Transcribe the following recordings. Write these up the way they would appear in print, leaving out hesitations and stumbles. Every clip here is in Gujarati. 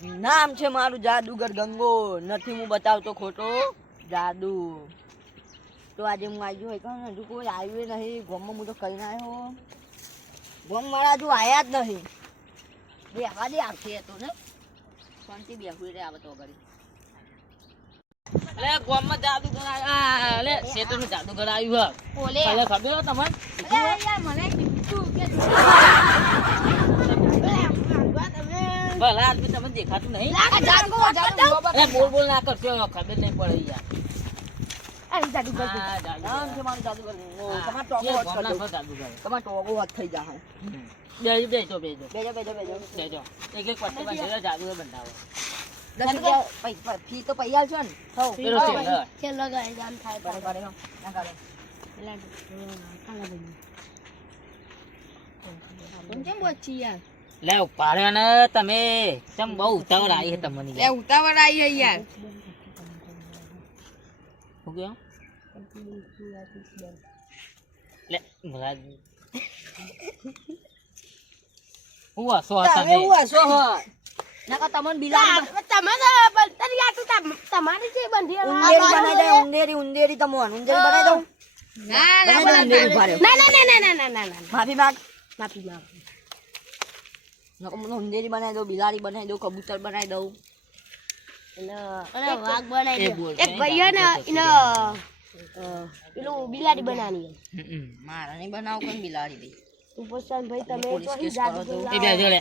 નામ છે મારું જાદુગર ગંગો, નથી હું બતાવતો ખોટો જાદુ. તો આજે હું આવી ગયો હોય હજુ કોઈ આવ્યું નહીં ગામમાં. હું તો કહીને આવ્યો ગામ વાળા હજુ આવ્યા જ નહીં. બે આવા દે આવશે તો ને શાંતિ બેસું રે આવે તો ઘડી. અલે ગામમાં જાદુગર આવ્યા. અલે શેતરનું જાદુગર આવ્યું બોલે ખબર હો તમને? અરે યાર મને કીધું કે ભલા આદમી તમને દેખાતું નહીં. બોલ બોલ ના કરશો ખબર નહીં પડે યાર. જાદુગર નામ છે મારું જાદુગર. તમારે ટોગો હોત થઈ જાય. બેજો એક એક પટ્ટી બંધાવો જાદુગર બંધાવો. 10 રૂપિયા ફી તો પૈયા છો ને. ચલો ગાય જામ થાય બરાબર ના કરે કેમ બોચી યાર. લે ઉપાડ્યો ને તમે તમ બહુ ઉતાવળ આવી છે તમને. લે ઉતાવળ આવી છે યાર. हो गया ले मुराद हुआ सो હતા ને હુआ સો હ નકા તમને બિલાડી તમે તરિયા તો તમારી જે બંધી ઉંદેરી બનાવી દે. ઉંદેરી તમોન ઉંદેરી બનાવી દઉં. ના માફી માંગ નકો મને ઉંદેરી બનાવી દઉં, બિલાડી બનાવી દઉં, કબૂતર બનાવી દઉં અને વાઘ બનાવી દઉં. એક ભાઈઓ ને એને પેલું બિલાડી બનાવવાની. મારા નહીં બનાવ કોણ બિલાડી દે. તું પસંદ ભાઈ તમે તો હી જાદુ કરો. એ બેજો લે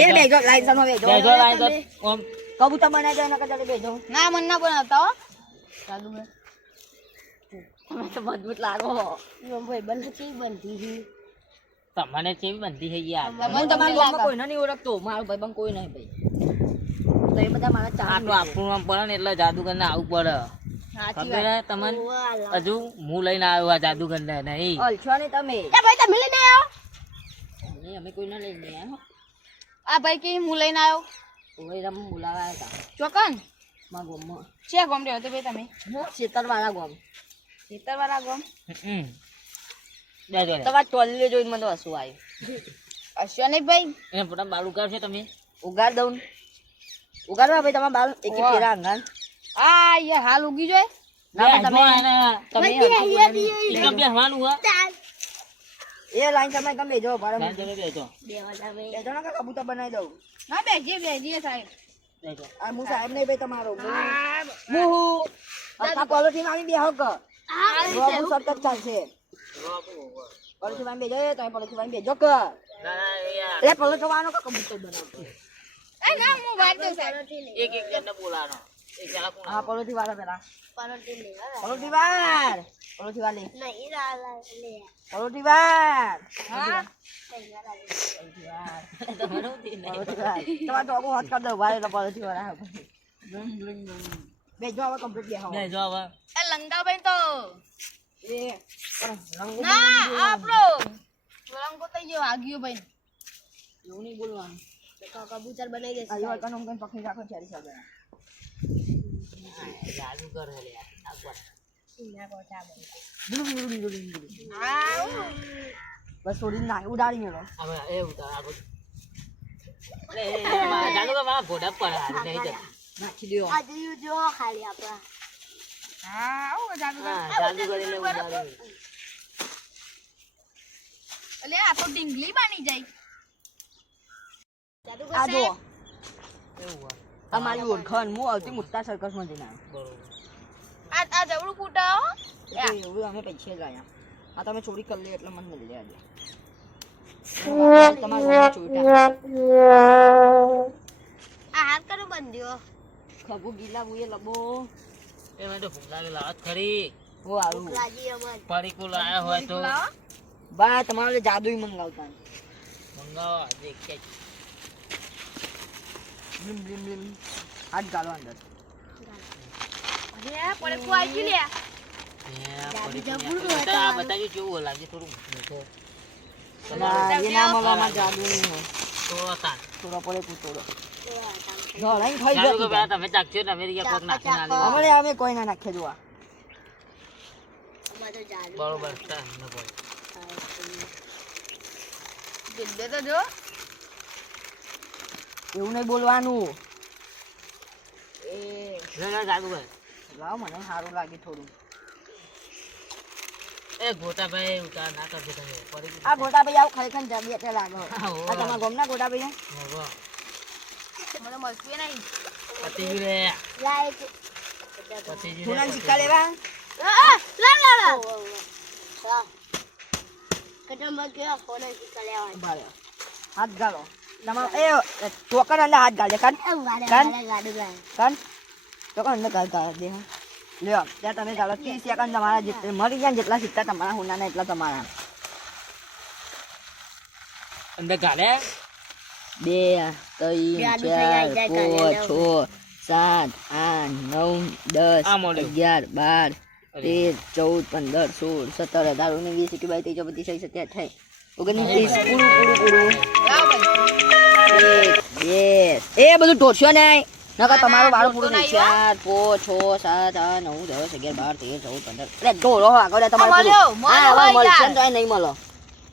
એ બેજો લાઈન સાનો બેજો લાઈન ઓમ કબૂતર બનાવી દે નકા ચાલે બેજો. ના મન ના બનાવતા હો જાદુ મે તમે તો મજબૂત લાગો. એમ ભાઈ બંધ ચી બંધી હી તમને ચેવી બંધી હે યાર. મને તમારા ગામમાં કોઈ નહીં ઓળખતો. મારો ભાઈબંધ કોઈ નહીં ભાઈ. તો એ બધા મારા ચાર આટલું આપણું આમ પડે ને એટલે જાદુગર ને આવું પડે. ખબર હે તમને? હજુ હું લઈને આવ્યો આ જાદુગર ને નહીં અલછો ને તમે. એ ભાઈ તમે લઈને આવ્યો? નહીં અમે કોઈ ના લઈને આવ્યા. આ ભાઈ કે હું લઈને આવ્યો. ઓય રમ બોલાવા હતા ચોકન માં ગામમાં. છે ગામ રહ્યો તો ભાઈ તમે? હું શેતરવાળા ગામ. શેતરવાળા ગામ તમારે ટોલી જોઈને મને હસવું આવ્યું. હસ્યો નહીં ભાઈ એને પોતા બાલ ઉગાડશે તમે? ઉગાડ દઉં. ઉગાડવા ભાઈ તમારા બાલ એક ફેરા અંગાન. આ યાર હાલ ઉગી જાય ના તમે બેહવાનું હો એ લાઈન તમે તમે બેજો બરાબર બેજો બેજો ના કબૂતર બનાવી દઉં. ના બેજીએ સાહેબ બેજો. આ મુ સાહેબ નહીં ભાઈ તમારો મુહુ આ ક્વોલિટી માં આવી બેહો કે આ સરકત ચાલશે. પોલીસ માં બેજો તમે પોલીસ માં બેજો કે એ પોલીસ વાનો કે કબૂતર બનાવતો. એ ના મુ વાત દે સાહેબ એક જણને બોલાવાનો. હા પલોઠી વાળા પેલા પલોઠી વાર લે પલોઠી વાર તમારે ટોગો હાથ કરી દો ભાઈ એટલે પલોઠી વાળા બેજો હવે કમ્પ્લીટ બેહો બેજો હવે એ લંગાભાઈ તો એ ના આપણો રંગો તો જો આગિયો ભાઈ એવું નહીં બોલવાનું. કબૂતર બનાવી દેશે આયો કનમ કન પકડી રાખો ચારી સાહેબ જાદુગર હે યાર આગળ ના કોઠા બસ છોડી ના ઉડાડી મેલો હવે એ ઉડાડ આગળ અરે જાદુગર માં ઘોડા પર નહીં જતી નાખી દયો આજે જો ખાલી આપા. હા ઓ જાદુગર એટલે ઉડાડી અલે આ તો ડીંગલી બની જાય જાદુગર આ જો એવું અમારી ઓળખાણ હું આવતી મોટા સર્કસ માં જઈને આવ્યો. આ જવડું ફૂટાઓ એવું અમે પૈસે લાયા. આ તમે ચોરી કરી લે એટલે મને મળી લે આજે તમારું ચોટા આ હાથ કરો બંધ્યો ખબુ ગીલા બુએ લબો એ મેં તો ભૂખ લાગે લાત ખરી ઓ આવું પડી કો લાયા હોય તો બા તમારે જાદુઈ મંગાવતા મંગાવો આજે કે બ્લિમ બ્લિમ બ્લિમ હાથ ગાલો અંદર અરે પડે કો આવી લે આ બતાવી કેવું લાગે થોડું મીઠો એ ના મગામાં જાદુ નહીં હોય થોડો તા થોડો પડે કૂતોડો જો લાઈન ખાઈ ગયો તમે ચાખજો ને અમેરિકા કોક નાખી ના લે અમારે અમે કોઈ ના નાખે જોવા અમારે જાદુ બરોબર છે ન બોલ દે તો જો એવું નહીં બોલવાનું લાવ મને સારું લાગે થોડું. એ ગોટાભાઈ ઉતાર ના કરજો તમે પડી ગયું. આ ગોટાભાઈ આવું ખરેખર જબી એટલે લાગે. આ તમારા ગામના ગોટાભાઈ હોવો. મને મળતું નહીં. પતી ગયું રે. લાય છે. પતી ગયું સોનાના રે, સિક્કા લેવા. લા કટમ કે ફોન શીખ લેવા. ભારે હાથ ગાળો તમારો એ ટોકર અંદર હાથ ગાળે કાન કાન ટોકર અંદર ગાળ દે. હા લ્યો ત્યાં તમે ગાળો 30 સેકન્ડ તમારા જેટલા મરી ગયા ને જેટલા સિક્કા તમારા હોનાના એટલા તમારા. અંદર ગાલે 2 3 4 5 6 7 8 9 આ 10 મોઢું. 11 12 13 14 15 16 17 18 19 20 21 22 23 24 27 29 પૂરું. એ બધું ટોચ્યો નહીં નકર તમારું વાળું પૂરું નહીં. 4 5 6 7 8 9 10 11 12 13 14 15 અરે ઢોરો આગળ તમારે પૂરું. હા હવે મળશે ને તો નહીં મળો.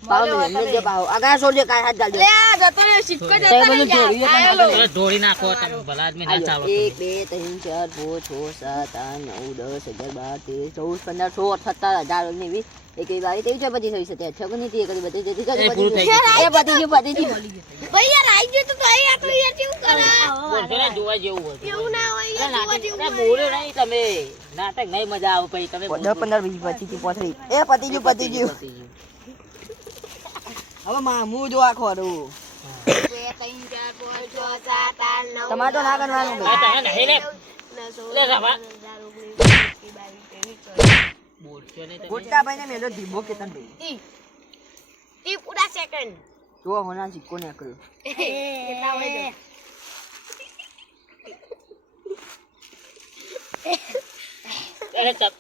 પાવ ને જે પાવ આગળ છોડજો કાય હાથ ગાલજો. તે બધું ઢોળીએ તમારે. ઢોળી નાખો તમે ભલા આદમી ના ચાલો. 1 2 3 4 5 6 7 8 9 10 11 12 13 14 15 16 17 18 19 20 21 22 23 24 25 26 27 બધી જતી એ પૂરું થઈ ગયું. એ પતી ગયું. ભાઈ યાર આઈ ગયો તો આ આટલું યાર કેવું કરે બોલજો ને જોવા જેવું હતું. એવું ના હોય યાર જોવા જેવું અરે બોલ્યો નહીં તમે. નાટક નહીં મજા આવે પછી તમે 10 15 20 25 પોથરી એ પતી ગયું. પતી ગયું. હવે મામું જો આ ખોરું 2 3 4 5 6 7 8 9 તમારે તો ના કરવાનું આ ભાઈ. તમે નહીં લે. લે રાવા. બોલજો નહીં તમે. ગોટા ભાઈ ને મેલો ધીમો કેતન ભાઈ ઈ પૂરા સેકન્ડ જો હોના સિક્કો ને કર્યો. કેટલા હોય અરે ચપ.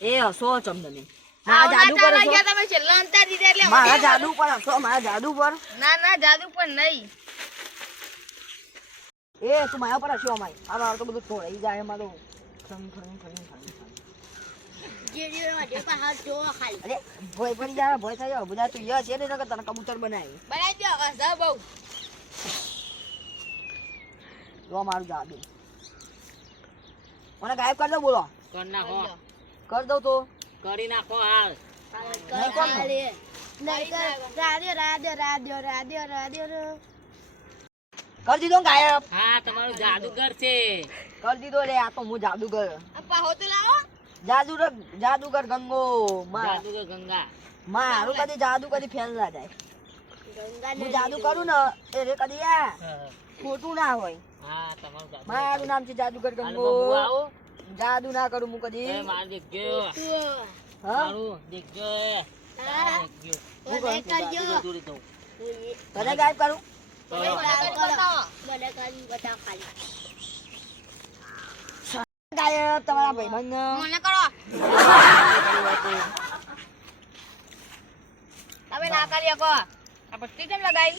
એ હસો ચમ તમે હા જાદુ પર હસો. તમે છેલ્લા અંતર દીધા એટલે મારા જાદુ પર હસો. મારા જાદુ પર ના જાદુ પણ નહીં એ તું મારા પર હસો અમાય. આ તો બધું તોડાઈ જાય મારું. જે હાથ જો ખાલી અરે ભોય પડી જાય ભોય થઈ જાય બધા તું યસ છે ને નકર તને કબૂતર બનાવી બનાવી દો હસા બહુ જો મારું જાદુ મને ગાયબ કરી દો. બોલો કર નાખો. કર દઉં તો કરી નાખો હાલ. નહીં કોણ કરી દીધો ને ગાયબ હા તમારું જાદુગર છે. કરી દીધો લે. આ તો હું જાદુગર જાદુગર ગંગો જાદુગર ગંગા. મારું કદી જાદુ કદી ફેલ ના જાય. હું જાદુ કરું ને એ રે કદી આ ખોટું ના હોય. હા તમારું જાદુ. મારું નામ છે જાદુગર હાલ ગંગો. બબુ આવો. જાદુ ના કરું હું કદી. એ માર દેખજો. હા મારું દેખજો એ. માર દેખજો. હું કરું છું જાદુગર જોડી દઉં. કદા ગાયબ કરું ગાયબ તમારા ભાઈબંધ મને કરો તમે ના કરી શકો આ પટ્ટી કેમ લગાવી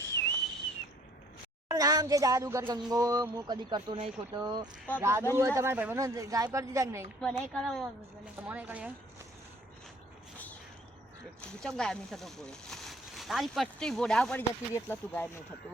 નામ છે જાદુગર ગંગો. હું કદી કરતો નહીં ખોટો જાદુ હોય તમારા ભાઈબંધ ગાયબ કરી દીધા કે નહીં. મને કરો મને કરીએ ચમ ગાયબ નહીં થતો કોઈ. તારી પટ્ટી બોડા પડી જતી રહી એટલે તું ગાયબ નહીં થતો.